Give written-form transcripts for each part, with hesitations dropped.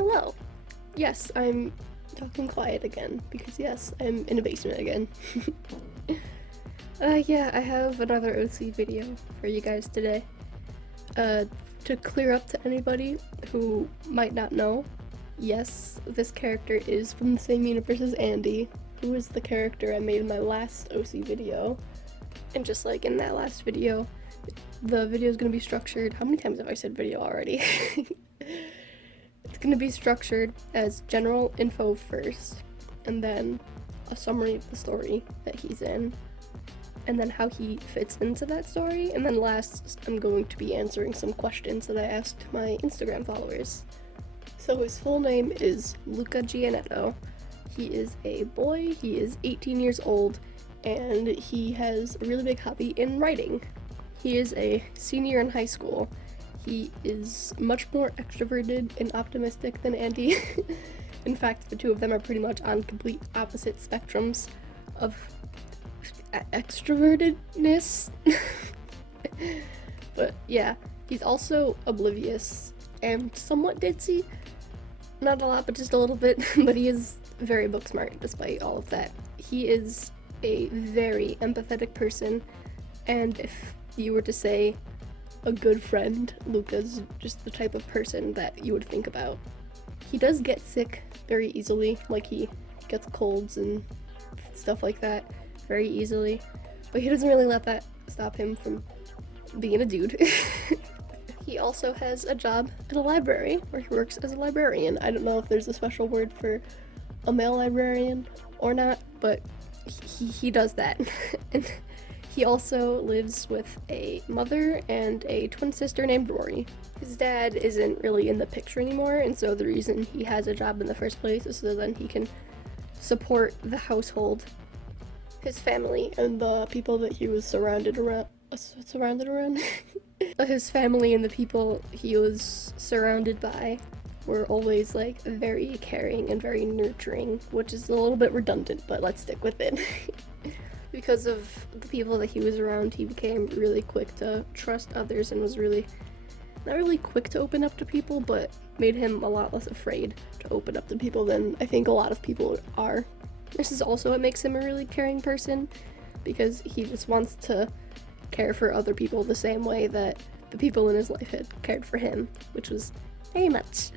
Hello. Yes, I'm talking quiet again, because yes, I'm in a basement again. Yeah, I have another OC video for you guys today. To clear up to anybody who might not know, yes, this character is from the same universe as Andy, who is the character I made in my last OC video. And just like in that last video, the video is going to be structured. How many times have I said video already? It's going to be structured as general info first, and then a summary of the story that he's in, and then how he fits into that story, and then last, I'm going to be answering some questions that I asked my Instagram followers. So his full name is Luca Gianetto. He is a boy, he is 18 years old, and he has a really big hobby in writing. He is a senior in high school. He is much more extroverted and optimistic than Andy. In fact, the two of them are pretty much on complete opposite spectrums of extrovertedness. But yeah, he's also oblivious and somewhat ditzy. Not a lot, but just a little bit. But he is very book smart despite all of that. He is a very empathetic person, and if you were to say a good friend, Luca's just the type of person that you would think about. He does get sick very easily, like he gets colds and stuff like that very easily, but he doesn't really let that stop him from being a dude. He also has a job at a library where he works as a librarian. I don't know if there's a special word for a male librarian or not, but he does that. And he also lives with a mother and a twin sister named Rory. His dad isn't really in the picture anymore, and so the reason he has a job in the first place is so then he can support the household, his family, and the people that he was surrounded around. His family and the people he was surrounded by were always like very caring and very nurturing, which is a little bit redundant, but let's stick with it. Because of the people that he was around, he became really quick to trust others and was not really quick to open up to people, but made him a lot less afraid to open up to people than I think a lot of people are. This is also what makes him a really caring person, because he just wants to care for other people the same way that the people in his life had cared for him, which was very much.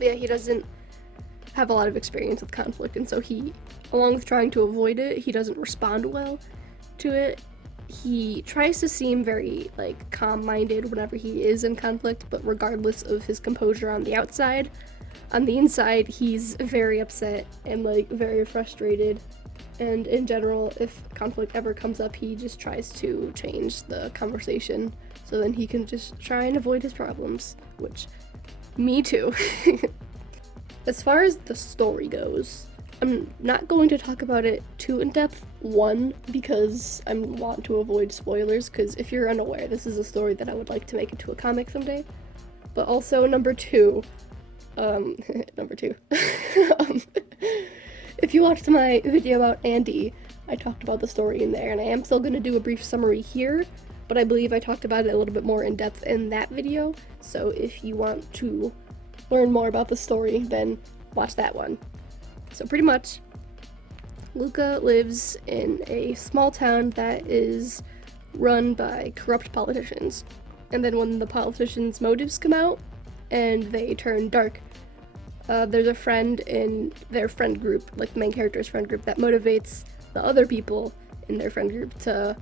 Yeah, he doesn't have a lot of experience with conflict, and so he, along with trying to avoid it, he doesn't respond well to it. He tries to seem very, like, calm-minded whenever he is in conflict, but regardless of his composure on the outside, on the inside, he's very upset and, like, very frustrated. And in general, if conflict ever comes up, he just tries to change the conversation so then he can just try and avoid his problems, which, me too. As far as the story goes, I'm not going to talk about it too in depth. One, because I want to avoid spoilers, because if you're unaware, this is a story that I would like to make into a comic someday. But also, number two, if you watched my video about Andy, I talked about the story in there, and I am still going to do a brief summary here, but I believe I talked about it a little bit more in depth in that video, so if you want to learn more about the story, then watch that one. So pretty much, Luca lives in a small town that is run by corrupt politicians. And then when the politicians' motives come out and they turn dark, there's a friend in their friend group, like the main character's friend group, that motivates the other people in their friend group to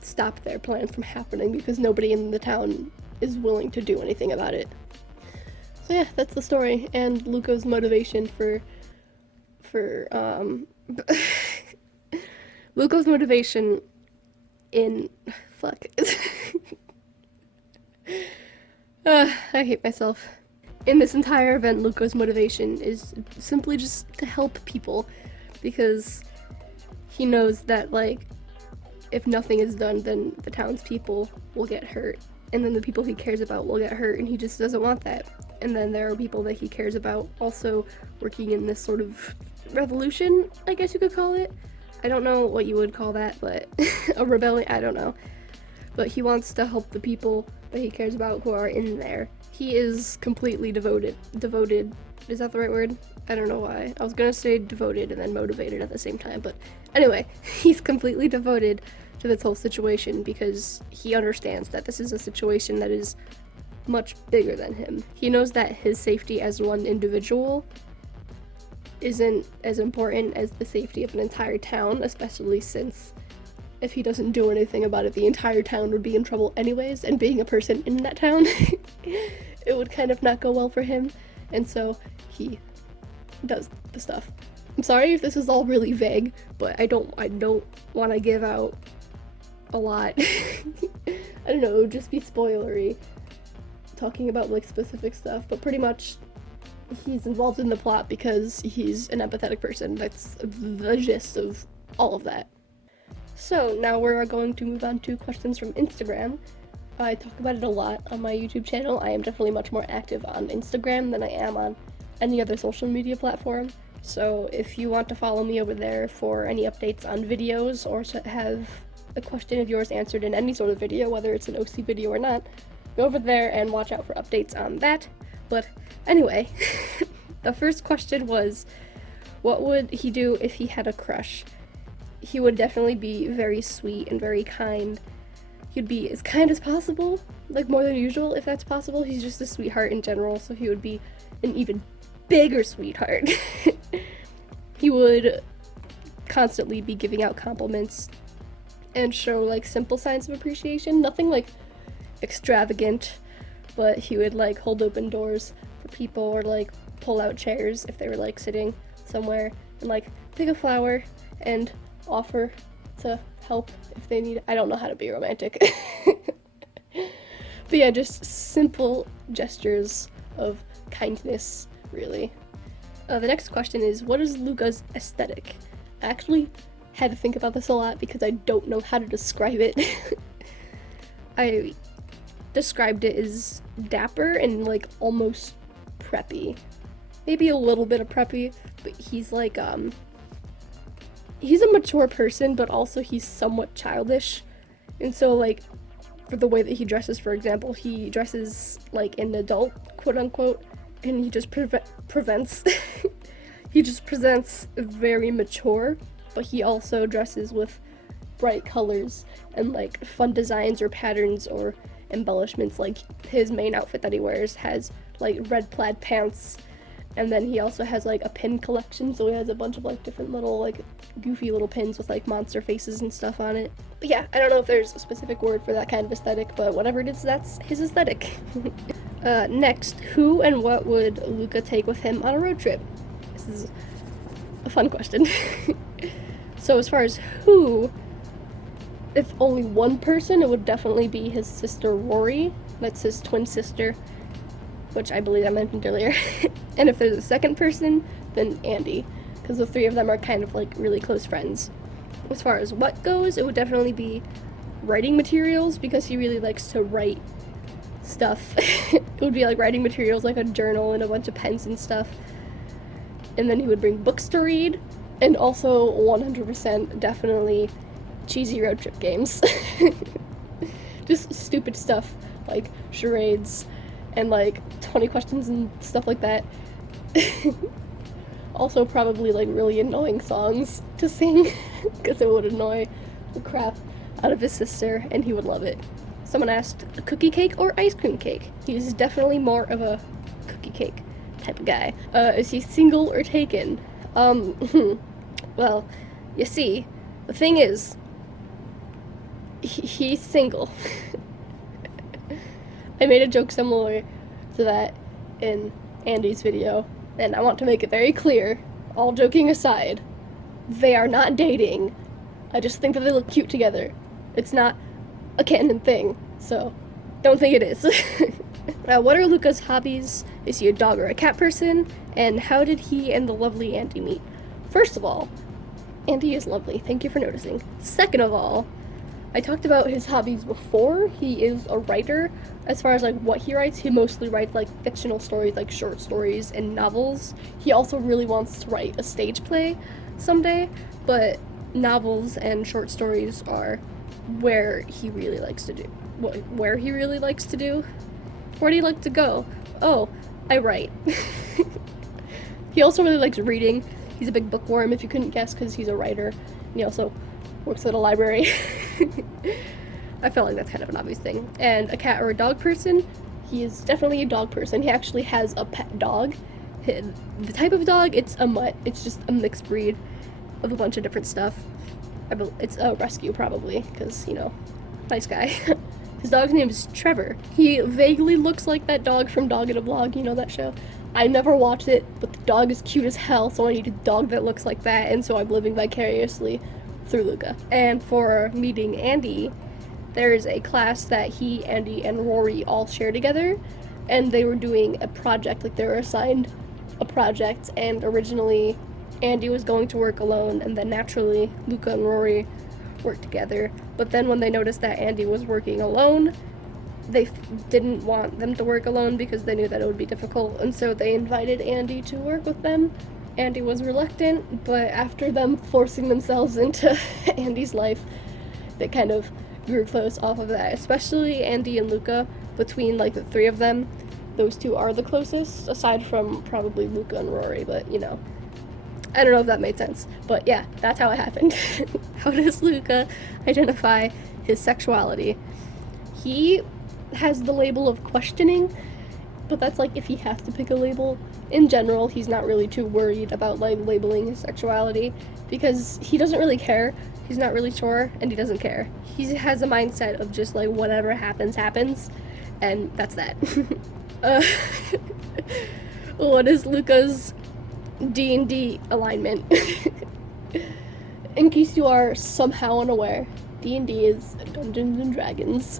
stop their plans from happening because nobody in the town is willing to do anything about it. So yeah, that's the story, and Luca's motivation for Luca's motivation in, fuck. I hate myself. In this entire event, Luca's motivation is simply just to help people, because he knows that, like, if nothing is done, then the townspeople will get hurt, and then the people he cares about will get hurt, and he just doesn't want that. And then there are people that he cares about also working in this sort of revolution, I guess you could call it. I don't know what you would call that, but a rebellion, I don't know. But he wants to help the people that he cares about who are in there. He is completely devoted. Is that the right word? I don't know why. I was gonna say devoted and then motivated at the same time, but anyway, he's completely devoted to this whole situation because he understands that this is a situation that is much bigger than him. He knows that his safety as one individual isn't as important as the safety of an entire town, especially since if he doesn't do anything about it, the entire town would be in trouble anyways, and being a person in that town, it would kind of not go well for him, and so he does the stuff. I'm sorry if this is all really vague, but I don't want to give out a lot. I don't know, it would just be spoilery talking about like specific stuff, but pretty much he's involved in the plot because he's an empathetic person. That's the gist of all of that. So now we're going to move on to questions from Instagram. I talk about it a lot on my YouTube channel. I am definitely much more active on Instagram than I am on any other social media platform. So if you want to follow me over there for any updates on videos or to have a question of yours answered in any sort of video, whether it's an OC video or not, go over there and watch out for updates on that. But anyway, the first question was, what would he do if he had a crush? He would definitely be very sweet and very kind. He'd be as kind as possible, like more than usual if that's possible. He's just a sweetheart in general, so he would be an even bigger sweetheart. He would constantly be giving out compliments and show like simple signs of appreciation. Nothing like extravagant, but he would like hold open doors for people or like pull out chairs if they were like sitting somewhere and like pick a flower and offer to help if they need. I don't know how to be romantic. But yeah, just simple gestures of kindness, really. The next question is, what is Luca's aesthetic? I actually had to think about this a lot because I don't know how to describe it. I described it as dapper and like almost preppy. Maybe a little bit of preppy, but he's like, he's a mature person, but also he's somewhat childish. And so like, for the way that he dresses, for example, he dresses like an adult, quote unquote, and he just he just presents very mature, but he also dresses with bright colors and like fun designs or patterns or embellishments. Like his main outfit that he wears has like red plaid pants, and then he also has like a pin collection, so he has a bunch of like different little like goofy little pins with like monster faces and stuff on it. But yeah, I don't know if there's a specific word for that kind of aesthetic, but whatever it is, that's his aesthetic. Next, who and what would Luca take with him on a road trip? This is a fun question. So as far as who, if only one person, it would definitely be his sister Rory. That's his twin sister, which I believe I mentioned earlier. And if there's a second person, then Andy, because the three of them are kind of like really close friends. As far as what goes, it would definitely be writing materials, because he really likes to write stuff. It would be like writing materials, like a journal and a bunch of pens and stuff. And then he would bring books to read, and also 100% definitely cheesy road trip games. Just stupid stuff like charades and like 20 questions and stuff like that. Also probably like really annoying songs to sing, because it would annoy the crap out of his sister and he would love it. Someone asked, a cookie cake or ice cream cake? He's definitely more of a cookie cake type of guy. Is he single or taken? Well, you see, the thing is, he's single. I made a joke similar to that in Andy's video, and I want to make it very clear, all joking aside, they are not dating. I just think that they look cute together. It's not a canon thing, so don't think it is. What are Luca's hobbies? Is he a dog or a cat person? And how did he and the lovely Andy meet? First of all, Andy is lovely. Thank you for noticing. Second of all, I talked about his hobbies before. He is a writer. As far as like what he writes, he mostly writes like fictional stories, like short stories and novels. He also really wants to write a stage play someday, but novels and short stories are where he really likes to do. Where he really likes to do? Where do you like to go? Oh, I write. He also really likes reading. He's a big bookworm, if you couldn't guess, because he's a writer. And he also works at a library. I felt like that's kind of an obvious thing. And a cat or a dog person, he is definitely a dog person. He actually has a pet dog. The type of dog, it's a mutt. It's just a mixed breed of a bunch of different stuff. It's a rescue, probably, because, you know, nice guy. His dog's name is Trevor. He vaguely looks like that dog from Dog in a Blog, you know that show? I never watched it, but the dog is cute as hell, so I need a dog that looks like that, and so I'm living vicariously through Luca. And for meeting Andy, there's a class that he, Andy, and Rory all share together, and they were doing a project, like they were assigned a project, and originally Andy was going to work alone, and then naturally Luca and Rory worked together. But then when they noticed that Andy was working alone, they didn't want them to work alone because they knew that it would be difficult, and so they invited Andy to work with them. Andy was reluctant, but after them forcing themselves into Andy's life, they kind of grew close off of that, especially Andy and Luca. Between like the three of them, those two are the closest, aside from probably Luca and Rory, but you know, I don't know if that made sense, but yeah, that's how it happened. How does Luca identify his sexuality? He has the label of questioning, but that's like if he has to pick a label. In general, he's not really too worried about like labeling his sexuality because he doesn't really care. He's not really sure, and he doesn't care. He has a mindset of just like whatever happens, happens, and that's that. What is Luca's D&D alignment? In case you are somehow unaware, D&D is Dungeons and Dragons.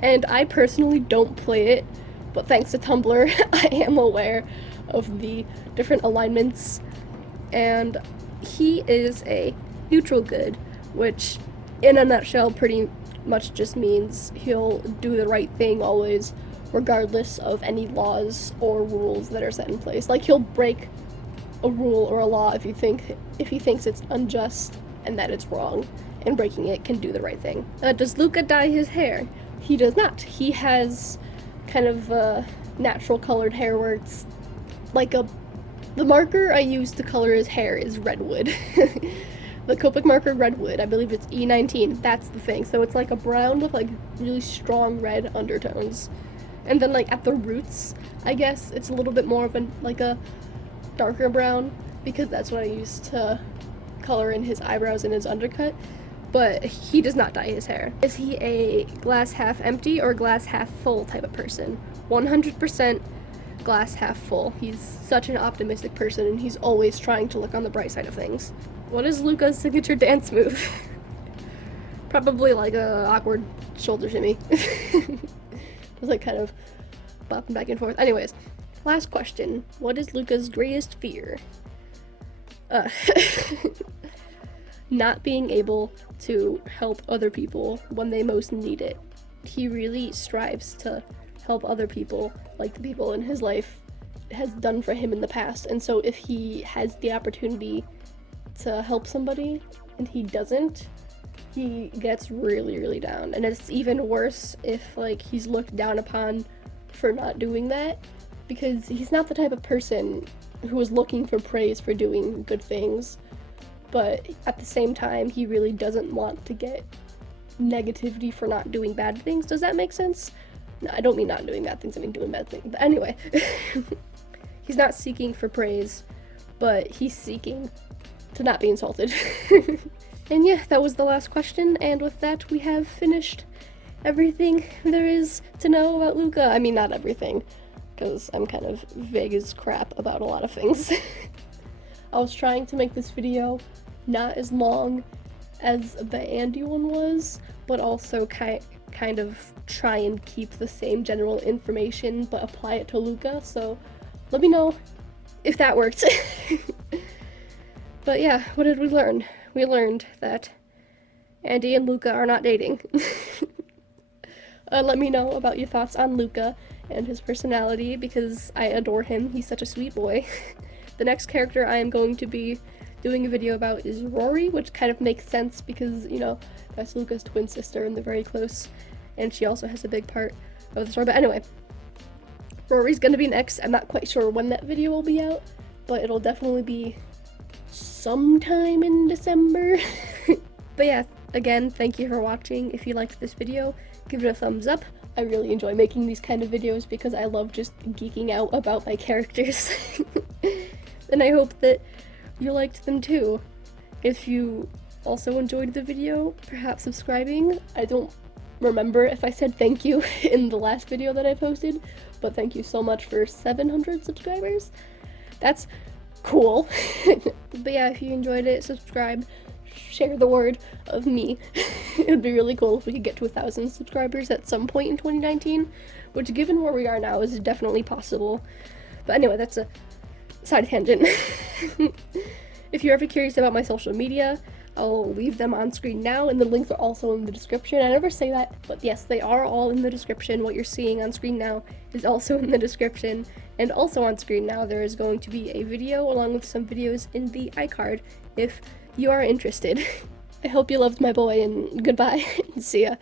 And I personally don't play it, but thanks to Tumblr, I am aware of the different alignments. And he is a neutral good, which in a nutshell pretty much just means he'll do the right thing always, regardless of any laws or rules that are set in place. Like, he'll break a rule or a law if he thinks it's unjust and that it's wrong, and breaking it can do the right thing. Does Luca dye his hair? He does not. He has kind of natural colored hair where it's like the marker I use to color his hair is redwood. The Copic marker redwood, I believe it's E19, that's the thing. So it's like a brown with like really strong red undertones. And then like at the roots, I guess it's a little bit more of like a darker brown, because that's what I use to color in his eyebrows and his undercut. But he does not dye his hair. Is he a glass half empty or glass half full type of person? 100% glass half full. He's such an optimistic person, and he's always trying to look on the bright side of things. What is Luca's signature dance move? Probably like a awkward shoulder shimmy. Just like kind of bopping back and forth. Anyways, last question. What is Luca's greatest fear? Not being able to help other people when they most need it. He really strives to help other people, like the people in his life has done for him in the past. And so if he has the opportunity to help somebody and he doesn't, he gets really, really down. And it's even worse if like he's looked down upon for not doing that, because he's not the type of person who is looking for praise for doing good things. But at the same time, he really doesn't want to get negativity for not doing bad things. Does that make sense? No, I don't mean not doing bad things, I mean doing bad things. But anyway, he's not seeking for praise, but he's seeking to not be insulted. And yeah, that was the last question, and with that, we have finished everything there is to know about Luca. I mean, not everything, because I'm kind of vague as crap about a lot of things. I was trying to make this video not as long as the Andy one was, but also kind of try and keep the same general information but apply it to Luca, so let me know if that worked. But yeah, what did we learn? We learned that Andy and Luca are not dating. Let me know about your thoughts on Luca and his personality, because I adore him. He's such a sweet boy. The next character I am going to be doing a video about is Rory, which kind of makes sense because, you know, that's Luca's twin sister and they're very close, and she also has a big part of the story. But anyway, Rory's gonna be next. I'm not quite sure when that video will be out, but it'll definitely be sometime in December. But yeah, again, thank you for watching. If you liked this video, give it a thumbs up. I really enjoy making these kind of videos because I love just geeking out about my characters. And I hope that you liked them too. If you also enjoyed the video, perhaps subscribing. I don't remember if I said thank you in the last video that I posted, but thank you so much for 700 subscribers. That's cool. But yeah, if you enjoyed it, subscribe, share the word of me. It would be really cool if we could get to 1,000 subscribers at some point in 2019, which given where we are now is definitely possible. But anyway, that's a side tangent. If you're ever curious about my social media, I'll leave them on screen now, and the links are also in the description. I never say that, but yes, they are all in the description. What you're seeing on screen now is also in the description, and also on screen now there is going to be a video along with some videos in the iCard if you are interested. I hope you loved my boy, and goodbye. See ya.